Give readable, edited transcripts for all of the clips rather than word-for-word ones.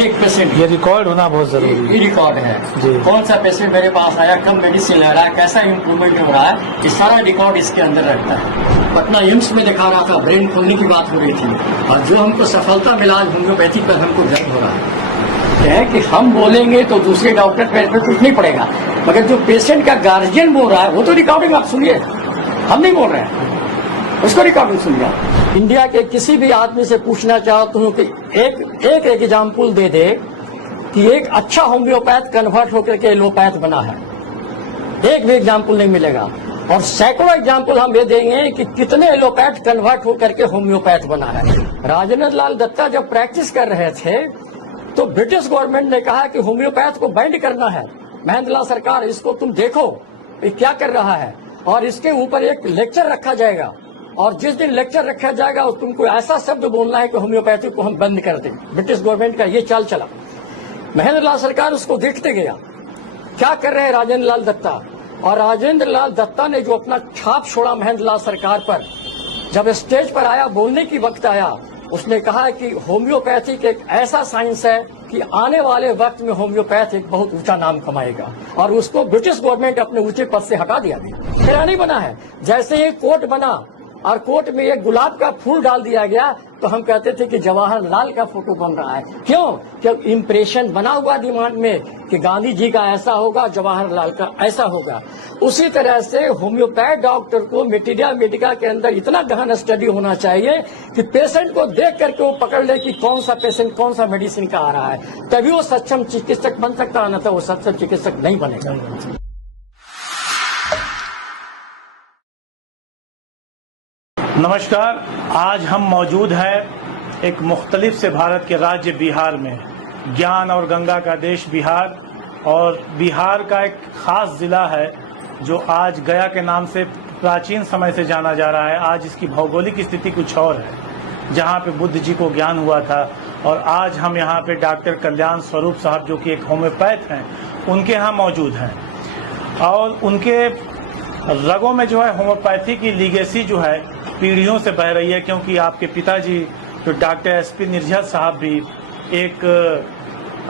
हर एक पेशेंट ये रिकॉर्ड होना बहुत जरूरी है। ये रिकॉर्ड है जी। कौन सा पेशेंट मेरे पास आया, कब मेडिसिन ले रहा है, कैसा इम्प्रूवमेंट हो रहा है, ये सारा रिकॉर्ड इसके अंदर रखता है। पटना एम्स में दिखा रहा था, ब्रेन खोलने की बात हो रही थी, और जो हमको सफलता मिला आज होम्योपैथी पर हमको गर्व हो रहा है कि हम बोलेंगे तो दूसरे डॉक्टर पे कुछ नहीं पड़ेगा, मगर जो पेशेंट का गार्जियन बोल रहा है वो तो रिकॉर्डिंग आप सुनिए, हम नहीं बोल रहे हैं, उसको रिकॉर्डिंग सुनिए। इंडिया के किसी भी आदमी से पूछना चाहता हूँ कि एक एग्जाम्पल दे दे कि एक अच्छा होम्योपैथ कन्वर्ट होकर के एलोपैथ बना है, एक भी एग्जाम्पल नहीं मिलेगा। और सैकड़ों एग्जाम्पल हम ये देंगे कि कितने एलोपैथ कन्वर्ट होकर के होम्योपैथ बना है। राजेंद्र लाल दत्ता जब प्रैक्टिस कर रहे थे तो ब्रिटिश गवर्नमेंट ने कहा कि होम्योपैथ को बैंड करना है, महेंद्र लाल सरकार इसको तुम देखो ये क्या कर रहा है, और इसके ऊपर एक लेक्चर रखा जाएगा, और जिस दिन लेक्चर रखा जाएगा तुमको ऐसा शब्द बोलना है कि होम्योपैथी को हम बंद कर दें। ब्रिटिश गवर्नमेंट का ये चाल चला। महेंद्र लाल सरकार उसको देखते गया क्या कर रहे हैं राजेंद्र लाल दत्ता, और राजेंद्र लाल दत्ता ने जो अपना छाप छोड़ा महेंद्र लाल सरकार पर, जब स्टेज पर आया, बोलने की वक्त आया, उसने कहा कि होम्योपैथी एक ऐसा साइंस है कि आने वाले वक्त में होम्योपैथ एक बहुत ऊंचा नाम कमाएगा, और उसको ब्रिटिश गवर्नमेंट अपने ऊंचे पद से हटा दिया गया। फिर नहीं बना है, जैसे ही कोर्ट बना और कोर्ट में एक गुलाब का फूल डाल दिया गया तो हम कहते थे कि जवाहरलाल का फोटो बन रहा है। क्यों? क्योंकि इम्प्रेशन बना हुआ दिमाग में कि गांधी जी का ऐसा होगा, जवाहरलाल का ऐसा होगा। उसी तरह से होम्योपैथ डॉक्टर को मटेरिया मेडिका के अंदर इतना गहन स्टडी होना चाहिए कि पेशेंट को देख करके वो पकड़ ले कि कौन सा पेशेंट कौन सा मेडिसिन का आ रहा है, तभी वो सक्षम चिकित्सक बन सकता है, न तो वो सक्षम चिकित्सक नहीं बनेगा। नमस्कार, आज हम मौजूद हैं एक मुख्तलिफ से भारत के राज्य बिहार में, ज्ञान और गंगा का देश बिहार, और बिहार का एक खास जिला है जो आज गया के नाम से प्राचीन समय से जाना जा रहा है। आज इसकी भौगोलिक स्थिति कुछ और है, जहाँ पे बुद्ध जी को ज्ञान हुआ था। और आज हम यहाँ पे डॉक्टर कल्याण स्वरूप साहब जो कि एक होम्योपैथ हैं, उनके यहाँ मौजूद हैं, और उनके रगों में जो है होम्योपैथी की लीगेसी जो है पीढ़ियों से बह रही है, क्योंकि आपके पिताजी जो डॉक्टर एसपी निर्झर साहब भी एक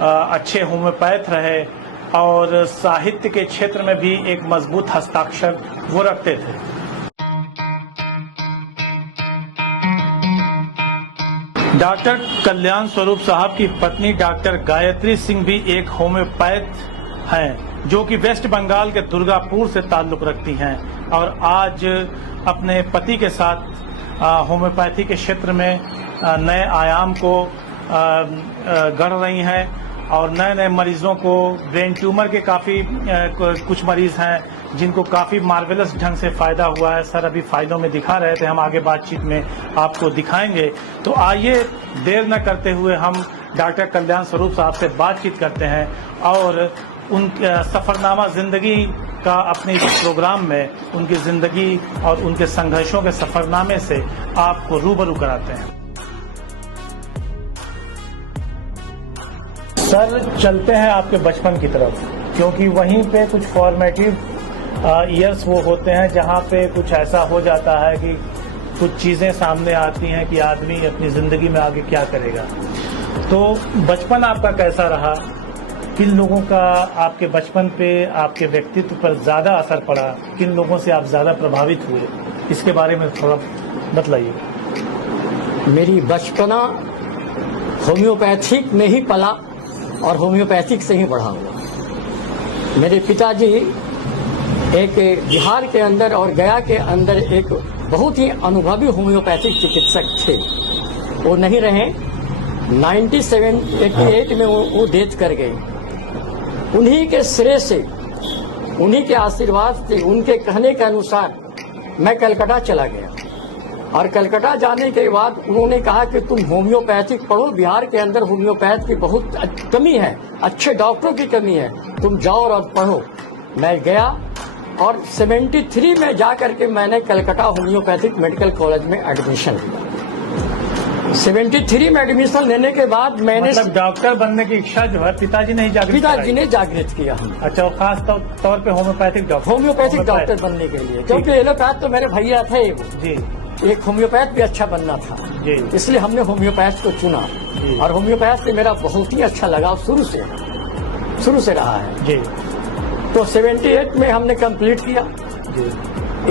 अच्छे होम्योपैथ रहे, और साहित्य के क्षेत्र में भी एक मजबूत हस्ताक्षर वो रखते थे। डॉक्टर कल्याण स्वरूप साहब की पत्नी डॉक्टर गायत्री सिंह भी एक होम्योपैथ हैं, जो कि वेस्ट बंगाल के दुर्गापुर से ताल्लुक रखती हैं, और आज अपने पति के साथ होम्योपैथी के क्षेत्र में नए आयाम को गढ़ रही हैं, और नए नए मरीजों को, ब्रेन ट्यूमर के काफ़ी कुछ मरीज हैं जिनको काफ़ी मार्वेलस ढंग से फ़ायदा हुआ है। सर अभी फ़ायदों में दिखा रहे थे, हम आगे बातचीत में आपको दिखाएंगे। तो आइए देर न करते हुए हम डॉक्टर कल्याण स्वरूप साहब से बातचीत करते हैं, और उन सफ़रनामा ज़िंदगी का अपने इस प्रोग्राम में उनकी ज़िंदगी और उनके संघर्षों के सफ़रनामे से आपको रूबरू कराते हैं। सर चलते हैं आपके बचपन की तरफ, क्योंकि वहीं पे कुछ फॉर्मेटिव ईयर्स वो होते हैं जहाँ पे कुछ ऐसा हो जाता है कि कुछ चीज़ें सामने आती हैं कि आदमी अपनी ज़िंदगी में आगे क्या करेगा। तो बचपन आपका कैसा रहा? किन लोगों का आपके बचपन पे, आपके व्यक्तित्व पर ज़्यादा असर पड़ा? किन लोगों से आप ज़्यादा प्रभावित हुए? इसके बारे में थोड़ा बतलाइए। मेरी बचपना होम्योपैथिक में ही पला और होम्योपैथिक से ही बढ़ा हुआ। मेरे पिताजी एक बिहार के अंदर और गया के अंदर एक बहुत ही अनुभवी होम्योपैथिक चिकित्सक थे। वो नहीं रहे, 1988 में वो डेथ कर गए। उन्हीं के श्रेय से, उन्हीं के आशीर्वाद से, उनके कहने के अनुसार मैं कलकत्ता चला गया, और कलकत्ता जाने के बाद उन्होंने कहा कि तुम होम्योपैथिक पढ़ो, बिहार के अंदर होम्योपैथ की बहुत कमी है, अच्छे डॉक्टरों की कमी है, तुम जाओ और पढ़ो। मैं गया और 73 में जा करके मैंने कलकत्ता होम्योपैथिक मेडिकल कॉलेज में एडमिशन लिया। 73 में एडमिशन लेने के बाद मैंने मतलब डॉक्टर बनने की इच्छा जो है पिताजी ने जागृत किया हम। अच्छा, खास तौर पे होम्योपैथिक डॉक्टर बनने के लिए, क्योंकि एलोपैथ तो मेरे भैया थे जी, एक होम्योपैथ भी अच्छा बनना था, जी। इसलिए हमने होम्योपैथ को चुना। जी। और होम्योपैथ से मेरा बहुत ही अच्छा लगाव शुरू से रहा है। जी। तो 78 में हमने कंप्लीट किया। जी।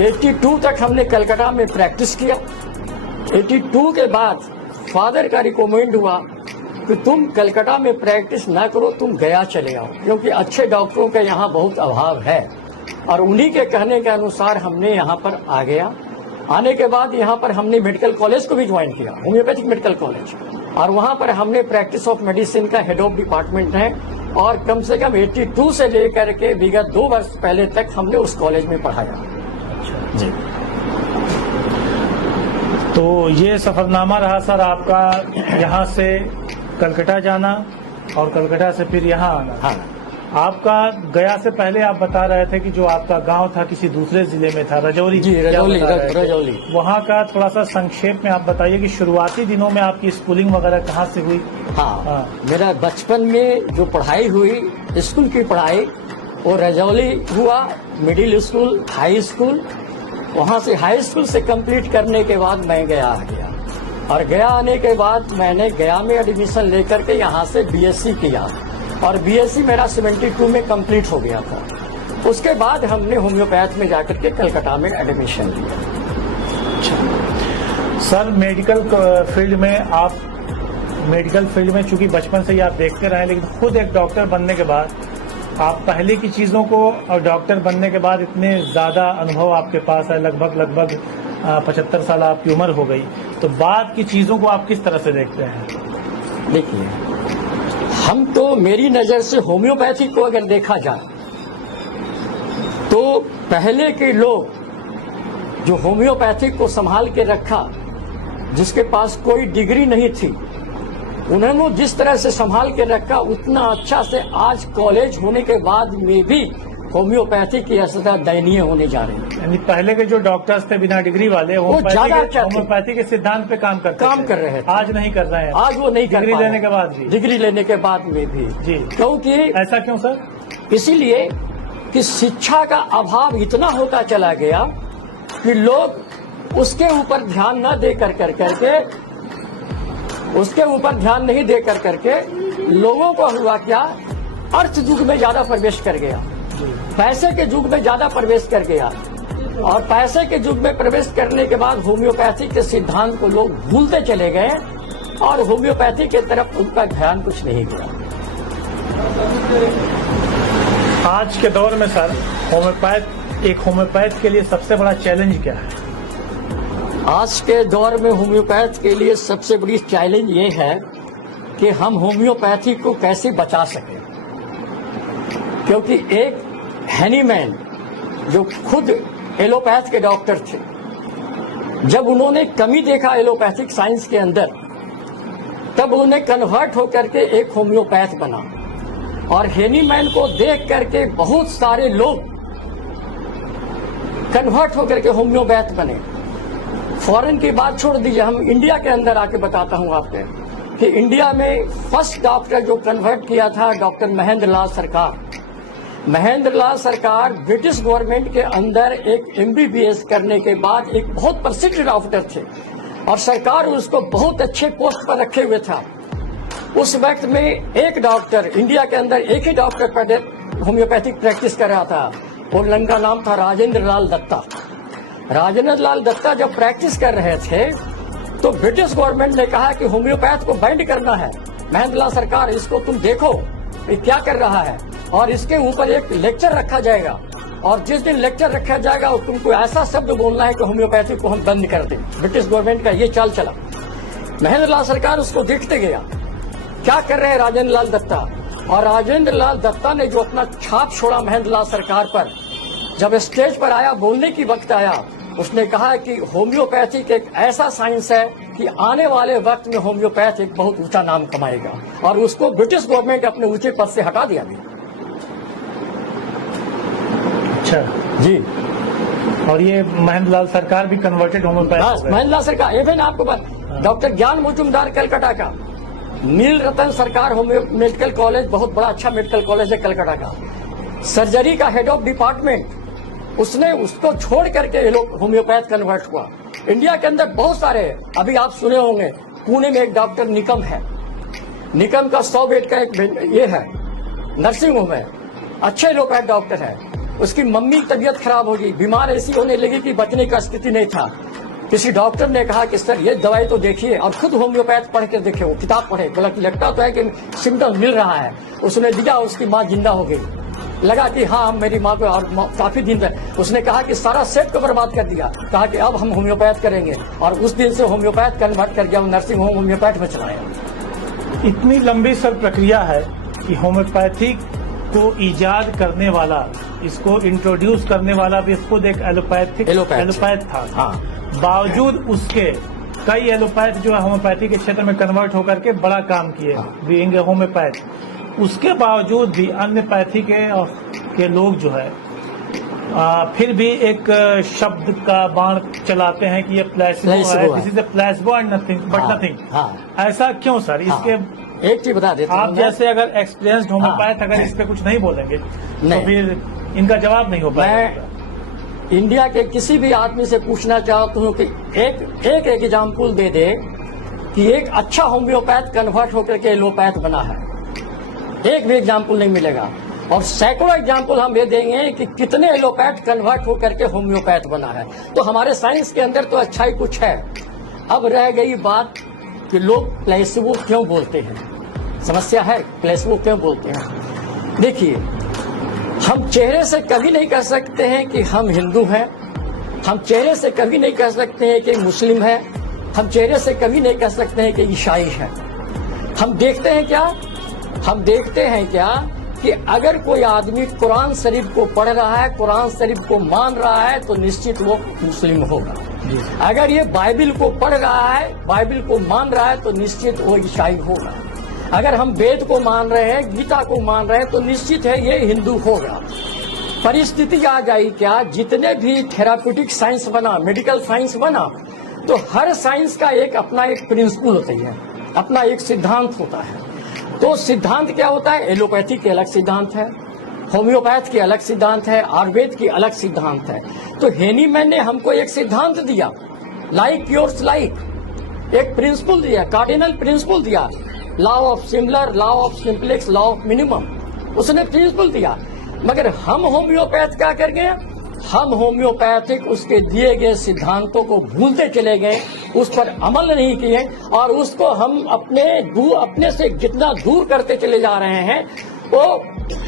82 तक हमने कलकत्ता में प्रैक्टिस किया। 82 के बाद फादर का रिकमेंड हुआ कि तुम कलकत्ता में प्रैक्टिस ना करो, तुम गया चले आओ, क्योंकि अच्छे डॉक्टरों का यहाँ बहुत अभाव है। और उन्हीं के कहने के अनुसार हमने यहाँ पर आ गया। आने के बाद यहाँ पर हमने मेडिकल कॉलेज को भी ज्वाइन किया, होम्योपैथिक मेडिकल कॉलेज, और वहाँ पर हमने प्रैक्टिस ऑफ मेडिसिन का हेड ऑफ डिपार्टमेंट है। और कम से कम 82 से लेकर के विगत 2 वर्ष पहले तक हमने उस कॉलेज में पढ़ाया। जी। तो ये सफरनामा रहा सर आपका, यहाँ से कलकत्ता जाना और कलकत्ता से फिर यहाँ आना। हाँ। आपका गया से पहले आप बता रहे थे कि जो आपका गांव था किसी दूसरे जिले में था, रजौली। जी, रजौली। वहाँ का थोड़ा सा संक्षेप में आप बताइए कि शुरुआती दिनों में आपकी स्कूलिंग वगैरह कहाँ से हुई? हाँ, मेरा बचपन में जो पढ़ाई हुई, स्कूल की पढ़ाई, वो रजौली हुआ, मिडिल स्कूल, हाई स्कूल। वहाँ से हाई स्कूल से कंप्लीट करने के बाद मैं गया आ गया, और गया आने के बाद मैंने गया में एडमिशन लेकर के यहाँ से बीएससी किया, और बीएससी मेरा 72 में कंप्लीट हो गया था। उसके बाद हमने होम्योपैथ में जाकर के कलकत्ता में एडमिशन लिया। सर मेडिकल फील्ड में चूंकि बचपन से ही आप देखते रहे, लेकिन खुद एक डॉक्टर बनने के बाद आप पहले की चीजों को, और डॉक्टर बनने के बाद इतने ज्यादा अनुभव आपके पास है, लगभग 75 साल आपकी उम्र हो गई, तो बाद की चीजों को आप किस तरह से देखते हैं? देखिए, हम तो, मेरी नजर से होम्योपैथी को अगर देखा जाए तो पहले के लोग जो होम्योपैथी को संभाल के रखा, जिसके पास कोई डिग्री नहीं थी, उन्होंने जिस तरह से संभाल के रखा, उतना अच्छा से आज कॉलेज होने के बाद में भी होम्योपैथी की अवस्था दयनीय होने जा रही है। यानी पहले के जो डॉक्टर्स थे बिना डिग्री वाले, होम्योपैथी के सिद्धांत पे काम कर रहे थे। आज नहीं कर रहे हैं। आज वो नहीं कर, डिग्री लेने के बाद भी। डिग्री लेने के बाद में भी। जी। क्योंकि ऐसा क्यों सर? इसीलिए कि शिक्षा का अभाव इतना होता चला गया कि लोग उसके ऊपर ध्यान न दे करके उसके ऊपर ध्यान नहीं दे करके लोगों को हुआ क्या, अर्थ युग में ज्यादा प्रवेश कर गया, पैसे के युग में ज्यादा प्रवेश कर गया, और पैसे के युग में प्रवेश करने के बाद होम्योपैथी के सिद्धांत को लोग भूलते चले गए, और होम्योपैथी के तरफ उनका ध्यान कुछ नहीं गया। आज के दौर में सर होम्योपैथ के लिए सबसे बड़ा चैलेंज क्या है? आज के दौर में होम्योपैथ के लिए सबसे बड़ी चैलेंज ये है कि हम होम्योपैथी को कैसे बचा सकें, क्योंकि एक हैनीमैन जो खुद एलोपैथ के डॉक्टर थे, जब उन्होंने कमी देखा एलोपैथिक साइंस के अंदर, तब उन्हें कन्वर्ट होकर के एक होम्योपैथ बना, और हैनीमैन को देख करके बहुत सारे लोग कन्वर्ट होकर के होम्योपैथ बने। फॉरेन की बात छोड़ दीजिए, हम इंडिया के अंदर आके बताता हूं आपको कि इंडिया में फर्स्ट डॉक्टर जो कन्वर्ट किया था डॉक्टर महेंद्र लाल सरकार। महेंद्र लाल सरकार ब्रिटिश गवर्नमेंट के अंदर एक एमबीबीएस करने के बाद एक बहुत प्रसिद्ध डॉक्टर थे, और सरकार उसको बहुत अच्छे पोस्ट पर रखे हुए था। उस वक्त में एक डॉक्टर, इंडिया के अंदर एक ही डॉक्टर होम्योपैथिक प्रैक्टिस कर रहा था, और उनका नाम था राजेंद्र लाल दत्ता। राजेंद्र लाल दत्ता जब प्रैक्टिस कर रहे थे तो ब्रिटिश गवर्नमेंट ने कहा कि होम्योपैथ को बैंड करना है। महेंद्र लाल सरकार, इसको तुम देखो ये क्या कर रहा है, और इसके ऊपर एक लेक्चर रखा जाएगा, और जिस दिन लेक्चर रखा जाएगा तुमको ऐसा शब्द बोलना है कि होम्योपैथी को हम बंद कर दें। ब्रिटिश गवर्नमेंट का ये चाल चला। महेंद्र लाल सरकार उसको देखते गया, क्या कर रहे हैं राजेंद्र लाल दत्ता, और राजेंद्र लाल दत्ता ने जो अपना छाप छोड़ा महेंद्र लाल सरकार पर, जब स्टेज पर आया, बोलने की वक्त आया, उसने कहा कि होम्योपैथिक एक ऐसा साइंस है कि आने वाले वक्त में होम्योपैथ एक बहुत ऊंचा नाम कमाएगा, और उसको ब्रिटिश गवर्नमेंट अपने ऊंचे पद से हटा दिया गया। अच्छा जी। और ये महेंद्र लाल सरकार भी कन्वर्टेड होम्योपैथ? महेंद्र लाल सरकार, इवन आपको बात, डॉक्टर ज्ञान मुजुमदार कलकत्ता का, नील रतन सरकार होम्यो मेडिकल कॉलेज, बहुत बड़ा अच्छा मेडिकल कॉलेज है कलकत्ता का, सर्जरी का हेड ऑफ डिपार्टमेंट, उसने उसको छोड़ करके ये लोग होम्योपैथ कन्वर्ट हुआ। इंडिया के अंदर बहुत सारे, अभी आप सुने होंगे पुणे में एक डॉक्टर निकम है, निकम का 100 बेड का एक ये है नर्सिंग होम है, अच्छे एलोपैथ डॉक्टर है। उसकी मम्मी की तबीयत खराब हो गई, बीमार ऐसी होने लगी कि बचने का स्थिति नहीं था। किसी डॉक्टर ने कहा कि सर ये दवाई तो देखिए, और खुद होम्योपैथ पढ़ के देखे, वो किताब पढ़े, बोला कि लगता तो है कि सिम्टम मिल रहा है। उसने दिया, उसकी माँ जिंदा हो गई। लगा कि हाँ मेरी माँ को और काफी दिन तक, उसने कहा कि सारा सेट को बर्बाद कर दिया, कहा कि अब हम होम्योपैथ करेंगे, और उस दिन से होम्योपैथ कन्वर्ट कर गया, नर्सिंग होम होम्योपैथ में चलाया। इतनी लंबी सर प्रक्रिया है कि होम्योपैथी को इजाद करने वाला, इसको इंट्रोड्यूस करने वाला भी खुद एक एलोपैथ था। हाँ। बावजूद उसके कई एलोपैथ जो है होम्योपैथी के क्षेत्र में कन्वर्ट होकर के बड़ा काम किए, बीइंग ए होम्योपैथ। उसके बावजूद भी अन्य पैथी के लोग जो है फिर भी एक शब्द का बाण चलाते हैं कि ये प्लेसिबो है, this is a placebo and nothing but nothing. ऐसा क्यों सर? इसके एक चीज बता देता हूं, आप जैसे अगर एक्सपीरियंस्ड होम्योपैथ अगर इस पे कुछ नहीं बोलेंगे तो फिर इनका जवाब नहीं हो पाएगा। मैं इंडिया के किसी भी आदमी से पूछना चाहता हूँ कि एक एग्जाम्पल दे दे कि एक अच्छा होम्योपैथ कन्वर्ट होकर के एलोपैथ बना है। एक भी एग्जाम्पल नहीं मिलेगा, और सैकड़ों एग्जाम्पल हम ये देंगे कि कितने एलोपैथ कन्वर्ट होकर के होम्योपैथ बना है। तो हमारे साइंस के अंदर तो अच्छा ही कुछ है। अब रह गई बात कि लोग प्लेसिबो क्यों बोलते हैं। समस्या है प्लेसिबो क्यों बोलते हैं। देखिए, हम चेहरे से कभी नहीं कह सकते हैं कि हम हिंदू हैं, हम चेहरे से कभी नहीं कह सकते हैं कि मुस्लिम है, हम चेहरे से कभी नहीं कह सकते हैं कि ईसाई है। हम देखते हैं क्या, हम देखते हैं क्या कि अगर कोई आदमी कुरान शरीफ को पढ़ रहा है, कुरान शरीफ को मान रहा है, तो निश्चित वो मुस्लिम होगा। अगर ये बाइबिल को पढ़ रहा है, बाइबिल को मान रहा है, तो निश्चित वो ईसाई होगा। अगर हम वेद को मान रहे हैं, गीता को मान रहे हैं, तो निश्चित है ये हिंदू होगा। परिस्थिति आ जाए क्या, जितने भी थेराप्यूटिक साइंस बना, मेडिकल साइंस बना, तो हर साइंस का एक अपना एक प्रिंसिपल होता है, अपना एक सिद्धांत होता है। तो सिद्धांत क्या होता है? एलोपैथी के अलग सिद्धांत है, होम्योपैथ के अलग सिद्धांत है, आयुर्वेद की अलग सिद्धांत है। तो हेनीमैन ने हमको एक सिद्धांत दिया, लाइक क्योर्स लाइक, एक प्रिंसिपल दिया, कार्डिनल प्रिंसिपल दिया, law of similar, law of simplex, law of minimum, उसने प्रिंसिपल दिया। मगर हम होम्योपैथ क्या कर गए? हम होम्योपैथिक उसके दिए गए सिद्धांतों को भूलते चले गए, उस पर अमल नहीं किए, और उसको हम अपने से जितना दूर करते चले जा रहे हैं, वो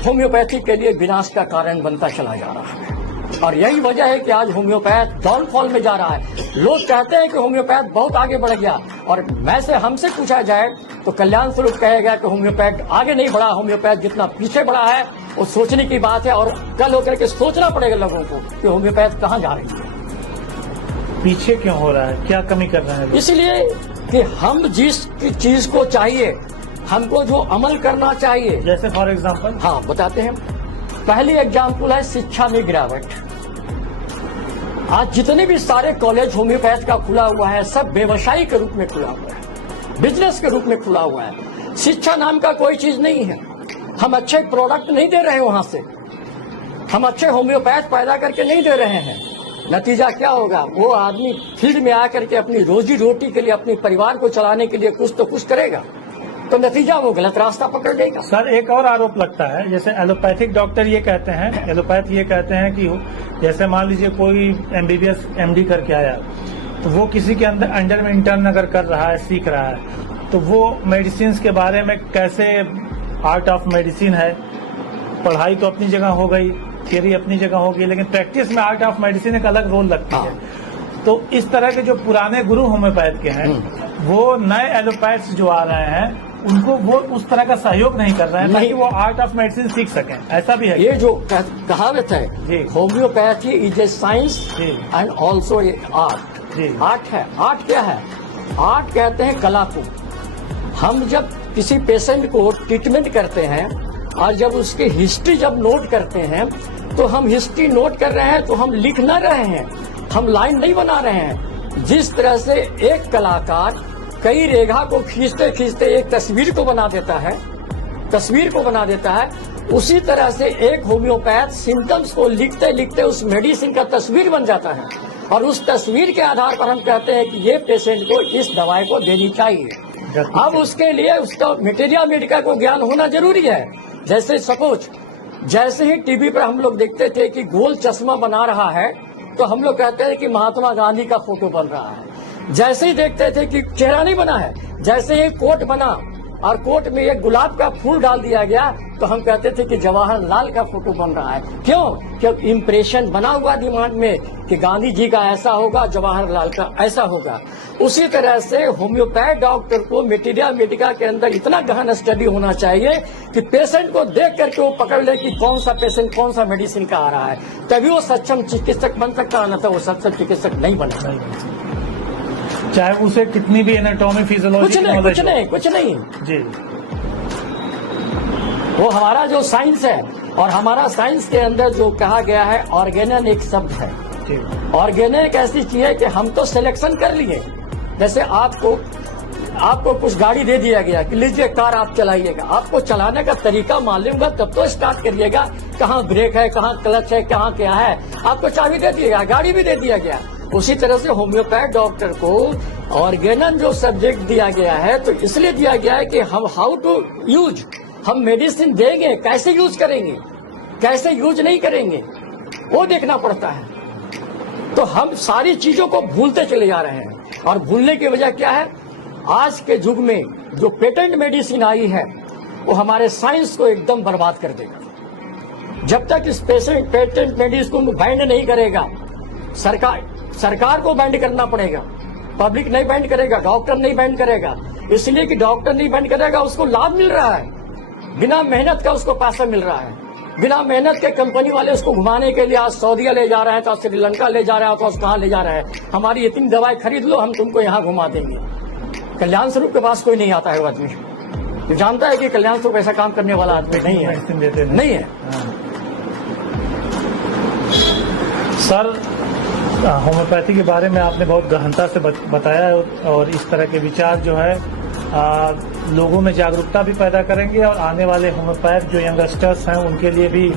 होम्योपैथी के लिए विनाश का कारण बनता चला जा रहा है। और यही वजह है कि आज होम्योपैथ डाउनफॉल में जा रहा है। लोग कहते हैं कि होम्योपैथ बहुत आगे बढ़ गया, और हमसे पूछा जाए तो कल्याण स्वरूप कहेगा कि होम्योपैथ आगे नहीं बढ़ा, होम्योपैथ जितना पीछे बढ़ा है वो सोचने की बात है। और कल होकर के सोचना पड़ेगा लोगों को कि होम्योपैथ कहाँ जा रही है, पीछे क्यों हो रहा है, क्या कमी कर रहे हैं। इसलिए कि हम जिस चीज को चाहिए, हमको जो अमल करना चाहिए, जैसे फॉर एग्जाम्पल, हाँ बताते हैं। पहली एग्जाम्पल है शिक्षा में गिरावट। आज जितने भी सारे कॉलेज होम्योपैथ का खुला हुआ है, सब व्यवसायी के रूप में खुला हुआ है, बिजनेस के रूप में खुला हुआ है। शिक्षा नाम का कोई चीज नहीं है। हम अच्छे प्रोडक्ट नहीं दे रहे हैं, वहां से हम अच्छे होम्योपैथ पैदा करके नहीं दे रहे हैं। नतीजा क्या होगा? वो आदमी फील्ड में आकर के अपनी रोजी रोटी के लिए, अपने परिवार को चलाने के लिए कुछ तो कुछ करेगा, तो नतीजा वो गलत रास्ता पकड़ लेगा। सर, एक और आरोप लगता है, जैसे एलोपैथिक डॉक्टर ये कहते हैं, एलोपैथ ये कहते हैं कि जैसे मान लीजिए कोई MBBS MD करके आया, तो वो किसी के अंडर में इंटर्न अगर कर रहा है, सीख रहा है, तो वो मेडिसिन के बारे में कैसे, आर्ट ऑफ मेडिसिन है, पढ़ाई तो अपनी जगह हो गई, थियरी अपनी जगह होगी, लेकिन प्रैक्टिस में आर्ट ऑफ मेडिसिन एक अलग रोल लगती है। तो इस तरह के जो पुराने गुरु होम्योपैथ के हैं, वो नए एलोपैथ्स जो आ रहे हैं, उनको वो उस तरह का सहयोग नहीं कर रहे हैं ताकि वो आर्ट ऑफ मेडिसिन सीख सकें। ऐसा भी है। ये जो कहावत है, homeopathy is a science and also a art. Art है, आर्ट क्या है? आर्ट कहते हैं कला को। हम जब किसी पेशेंट को ट्रीटमेंट करते हैं और जब उसकी हिस्ट्री जब नोट करते हैं, तो हम हिस्ट्री नोट कर रहे हैं, तो हम लिख ना रहे हैं, हम लाइन नहीं बना रहे हैं। जिस तरह से एक कलाकार कई रेखा को खींचते खींचते एक तस्वीर को बना देता है, उसी तरह से एक होम्योपैथ सिम्टम्स को लिखते लिखते उस मेडिसिन का तस्वीर बन जाता है। और उस तस्वीर के आधार पर हम कहते हैं कि ये पेशेंट को इस दवाई को देनी चाहिए। अब उसके लिए उसका मटेरिया मेडिका को ज्ञान होना जरूरी है। जैसे सपोज जैसे ही टीवी पर हम लोग देखते थे कि गोल चश्मा बना रहा है तो हम लोग कहते हैं कि महात्मा गांधी का फोटो बन रहा है। जैसे ही देखते थे कि चेहरा नहीं बना है, जैसे ही कोट बना और कोट में एक गुलाब का फूल डाल दिया गया तो हम कहते थे कि जवाहरलाल का फोटो बन रहा है। क्यों? क्योंकि इम्प्रेशन बना हुआ दिमाग में कि गांधी जी का ऐसा होगा, जवाहरलाल का ऐसा होगा। उसी तरह से होम्योपैथ डॉक्टर को मटेरिया मेडिका के अंदर इतना गहन स्टडी होना चाहिए कि पेशेंट को देख करके वो पकड़ ले कि कौन सा पेशेंट कौन सा मेडिसिन का आ रहा है, तभी वो सक्षम चिकित्सक बन सकता है, न तो वो सक्षम चिकित्सक नहीं बन सकता। चाहे उसे कितनी भी एनाटॉमी फिजियोलॉजी कुछ नहीं जी। वो हमारा जो साइंस है, और हमारा साइंस के अंदर जो कहा गया है ऑर्गेनन एक शब्द है। ऑर्गेनन एक ऐसी चीज है कि हम तो सिलेक्शन कर लिए। जैसे आपको कुछ गाड़ी दे दिया गया कि लीजिए कार आप चलाइएगा, आपको चलाने का तरीका मालूम होगा तब तो स्टार्ट करिएगा। कहाँ ब्रेक है, कहाँ क्लच है, कहाँ क्या है, आपको चाबी दे दिएगा, गाड़ी भी दे दिया गया। उसी तरह से होम्योपैथ डॉक्टर को ऑर्गेनन जो सब्जेक्ट दिया गया है तो इसलिए दिया गया है कि हम हाउ टू यूज, हम मेडिसिन देंगे कैसे यूज करेंगे, कैसे यूज नहीं करेंगे वो देखना पड़ता है। तो हम सारी चीजों को भूलते चले जा रहे हैं, और भूलने की वजह क्या है? आज के युग में जो पेटेंट मेडिसिन आई है वो हमारे साइंस को एकदम बर्बाद कर देगा। जब तक इस पेटेंट मेडिसिन को बैंड नहीं करेगा, सरकार को बैंड करना पड़ेगा, पब्लिक नहीं बैंड करेगा, डॉक्टर नहीं बैंड करेगा। इसलिए कि डॉक्टर नहीं बैंड करेगा, उसको लाभ मिल रहा है, बिना मेहनत का उसको पैसा मिल रहा है, बिना मेहनत के कंपनी वाले उसको घुमाने के लिए आज सऊदीया ले जा रहे हैं, तो श्रीलंका ले जा रहा है, तो कहाँ ले जा रहा है। हमारी इतनी दवाई खरीद लो, हम तुमको यहाँ घुमा देंगे। कल्याण स्वरूप के पास कोई नहीं आता है वो आदमी, तो जानता है कि कल्याण स्वरूप ऐसा काम करने वाला आदमी नहीं है, नहीं है। सर, होम्योपैथी के बारे में आपने बहुत गहनता से बताया, और इस तरह के विचार जो है लोगों में जागरूकता भी पैदा करेंगे, और आने वाले होम्योपैथ जो यंगस्टर्स हैं उनके लिए भी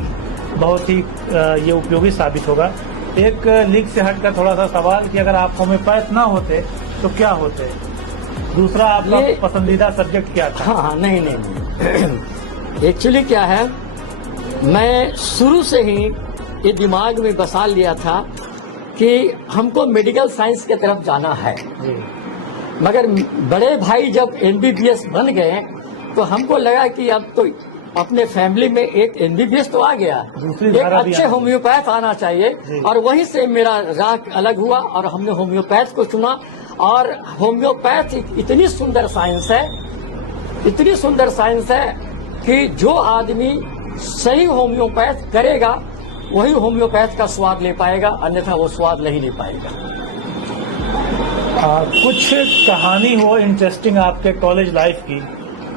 बहुत ही ये उपयोगी साबित होगा। एक लीक से हटकर थोड़ा सा सवाल कि अगर आप होम्योपैथ ना होते तो क्या होते? दूसरा, आपका पसंदीदा सब्जेक्ट क्या था? हाँ, नहीं एक्चुअली क्या है, मैं शुरू से ही ये दिमाग में बसा लिया था कि हमको मेडिकल साइंस की तरफ जाना है। मगर बड़े भाई जब एमबीबीएस बन गए तो हमको लगा कि अब तो अपने फैमिली में एक एमबीबीएस तो आ गया, एक अच्छे होम्योपैथ आना चाहिए, और वहीं से मेरा राह अलग हुआ और हमने होम्योपैथ को चुना। और होम्योपैथ इतनी सुंदर साइंस है, इतनी सुंदर साइंस है कि जो आदमी सही होम्योपैथ करेगा वही होम्योपैथ का स्वाद ले पाएगा, अन्यथा वो स्वाद नहीं ले पाएगा। कुछ कहानी हो इंटरेस्टिंग आपके कॉलेज लाइफ की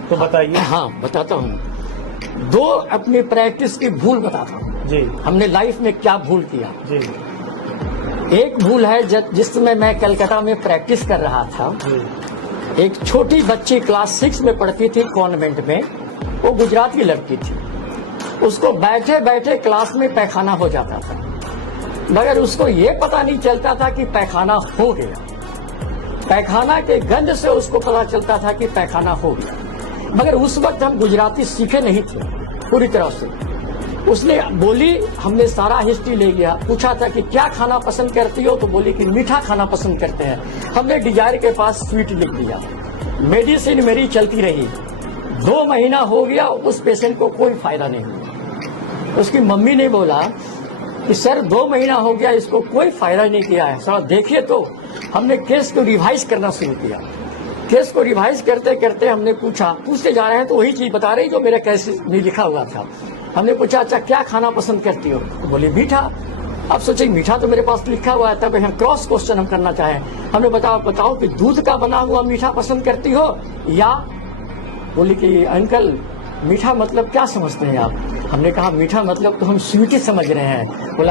तो बताइए। हाँ, बताता हूँ। दो अपनी प्रैक्टिस की भूल बताता हूँ जी। हमने लाइफ में क्या भूल किया जी। एक भूल है जिस समय मैं कलकत्ता में प्रैक्टिस कर रहा था जी। एक छोटी बच्ची क्लास 6 में पढ़ती थी कॉन्वेंट में, वो गुजरात की लड़की थी। उसको बैठे बैठे क्लास में पैखाना हो जाता था, मगर उसको ये पता नहीं चलता था कि पैखाना हो गया। पैखाना के गंध से उसको पता चलता था कि पैखाना हो गया, मगर उस वक्त हम गुजराती सीखे नहीं थे पूरी तरह से। उसने बोली, हमने सारा हिस्ट्री ले लिया, पूछा था कि क्या खाना पसंद करती हो, तो बोली कि मीठा खाना पसंद करते हैं। हमने डिजायर के पास स्वीट लिख दिया। मेडिसिन मेरी चलती रही, 2 महीना हो गया, उस पेशेंट को कोई फायदा नहीं हुआ। उसकी मम्मी ने बोला कि सर 2 महीना हो गया, इसको कोई फायदा नहीं किया है, सर देखिए। तो हमने केस को रिवाइज करना शुरू किया। केस को रिवाइज करते करते हमने पूछते जा रहे हैं तो वही चीज बता रही जो मेरे केस में लिखा हुआ था। हमने पूछा, अच्छा क्या खाना पसंद करती हो, तो बोली मीठा। अब सोचे मीठा तो मेरे पास लिखा हुआ है, तब हम क्रॉस क्वेश्चन हम करना चाहें। हमने बताओ कि दूध का बना हुआ मीठा पसंद करती हो, या बोली कि अंकल मीठा मतलब क्या समझते हैं आप। हमने कहा मीठा मतलब तो हम स्वीट ही समझ रहे हैं। बोला